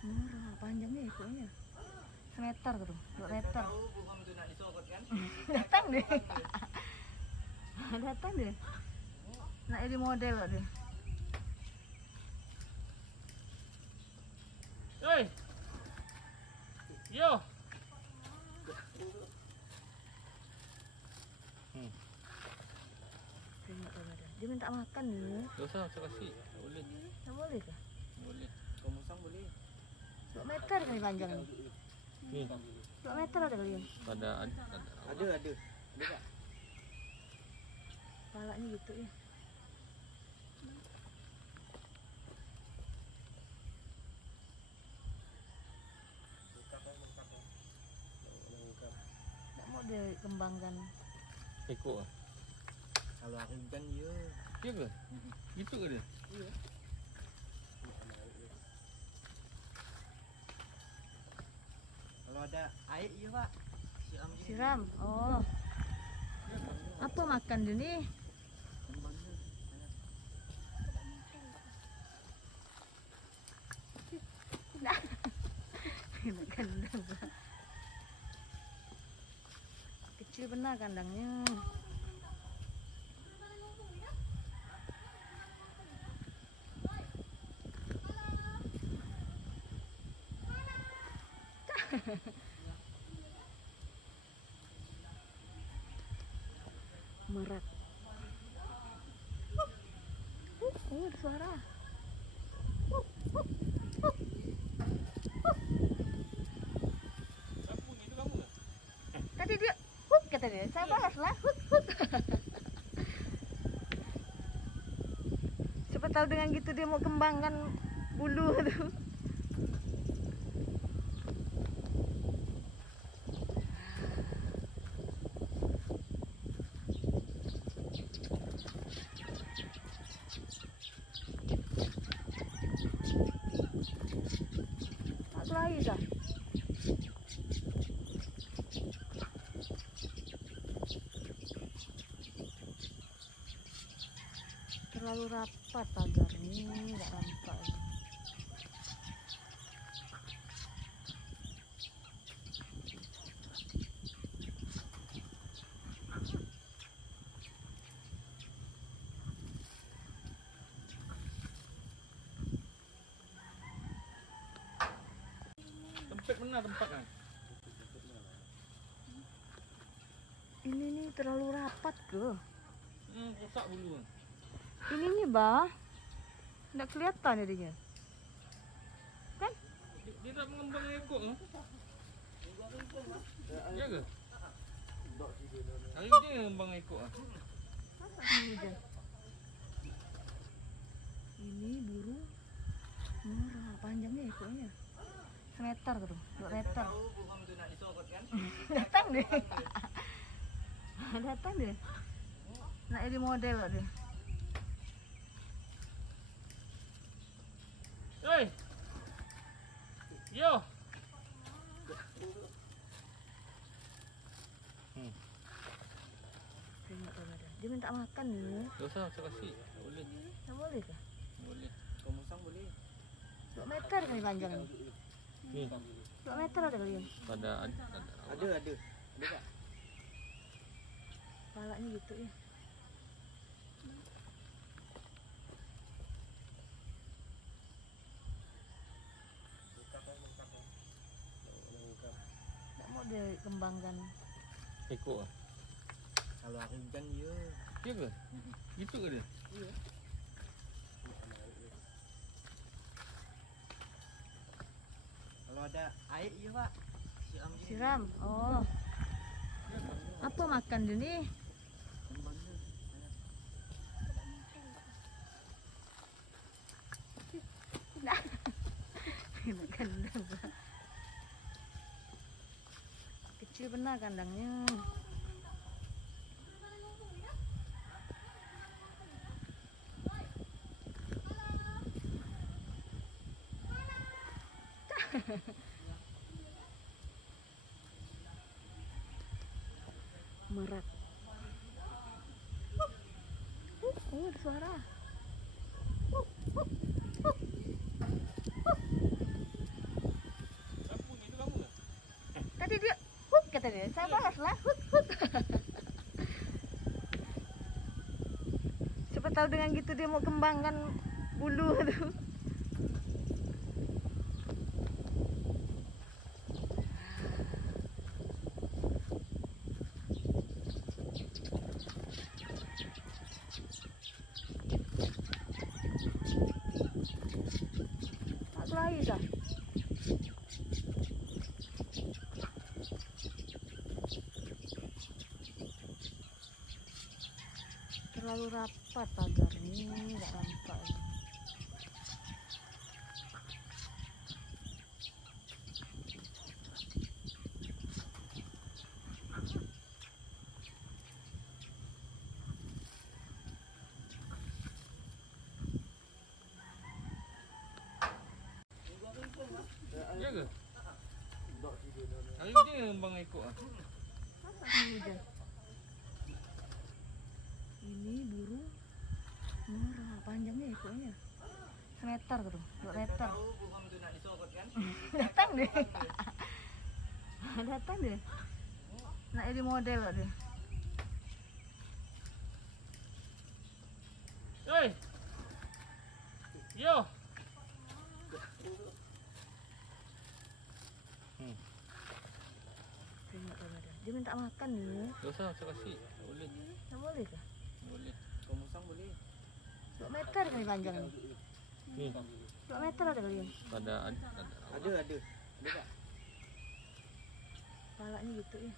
Murah, panjangnya ikannya semeter tuh, 2 meter. Datang deh. Datang deh. Nah ini model loh deh. Hei, yo. Dia minta makan nih. Gak usah, saya kasih. Boleh. Nggak boleh kah? Boleh. Komusang boleh. 2 meter kali panjangnya. Nih. 2 meter ada kali ya? Ada. Ada Kak. Palanya gitu ya. Nggak mau dikembangkan. Ekor. Kalau hari hujan ya. Iya ke? Gitu ke dia? Iya. Kalau ada air ya Pak. Siram. Oh. Apa makan dia nih? Nah. Kandang. Kecil benar kandangnya. Merak. Ada suara. Tadi dia huk kata dia. Saya balas lah huk huk. Siapa tahu dengan gitu dia mau kembangkan bulu tuh. Lagi dah. Terlalu rapat pagarnya, nggak nampak. Tempat mana tempatnya? Ini nih terlalu rapat ke. Rusak bulu. Ini nih bah, nggak kelihatan jadinya. Kan? Dia tak mengembang ekor. Ya ke? Hari ni dia mengembang ekor. Masa hujan? Ini burung murah, panjangnya ekornya semeter tuh, 2 meter. Datang deh. Datang deh. Nah ini model loh deh. Hei, yo. Dia minta makan nih. Gak usah, saya kasih. Boleh. Nggak boleh kah? Boleh. Komusang boleh. 2 meter kali panjangnya. Nih. 2 meter ada kali ya? Ada Kak. Palanya gitu ya. Nggak mau dikembangkan. Ekor. Kalau hari hujan ya. Iya ke? Gitu ke dia? Iya. Kalau ada air ya Pak. Siram. Oh. Apa makan dia nih? Nah. Kandang. Kecil benar kandangnya. Merak. Ada suara. Tadi dia hook kata dia. Saya balas lah hook hook. Siapa tahu dengan gitu dia mau kembangkan bulu tu. Tak lagi dah. Terlalu rapat pagar ini, nggak nampak. Ya ke? Hari dia bang ikut ah. Ini burung merah, panjangnya ekoknya semeter gitu, 2 meter. Burung tu nak disogot kan? Datang deh. Datang deh. Nak jadi model dia. Hei. Yo. Dia minta makan nih. Tak usah saya kasih. Boleh. Tak boleh kah? Boleh. Kau musang boleh. 2 meter kali panjangnya. Ni 2 meter ada kali. ada. Ada. Ada tak? Kepalanya gitu ya.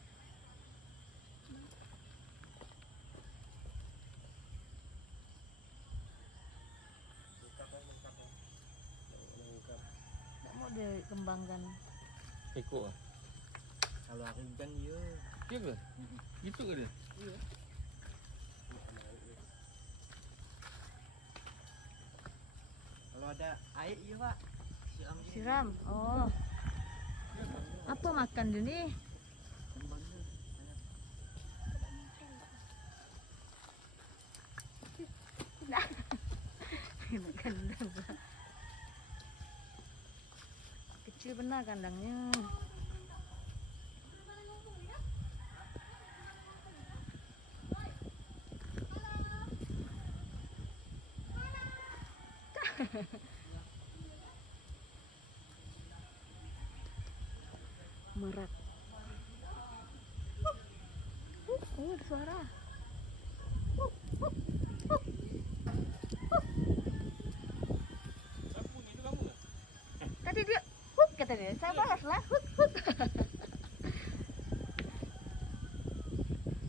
Tak mau dikembangkan. Ikut ah. Kalau aku kan ya. Ya ke? Gitu ke dia? Iya. Kalau ada air ya pak. Siram je. Siram. Oh. Apa makan dia ni? Kembangnya. Kandang. Kecil benar kandangnya. Merak. Oh, ada suara. Bunyi tu kamu ke? Tadi dia hook kata dia. Saya balas lah hook hook.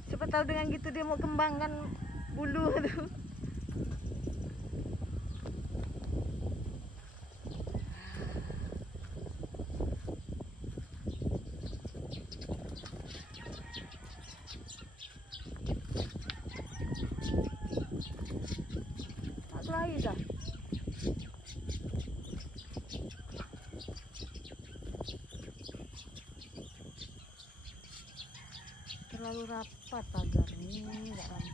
Siapa tahu dengan gitu dia mau kembangkan bulu tu. Tak lagi dah. Terlalu rapat pagar ini, nggak nampak.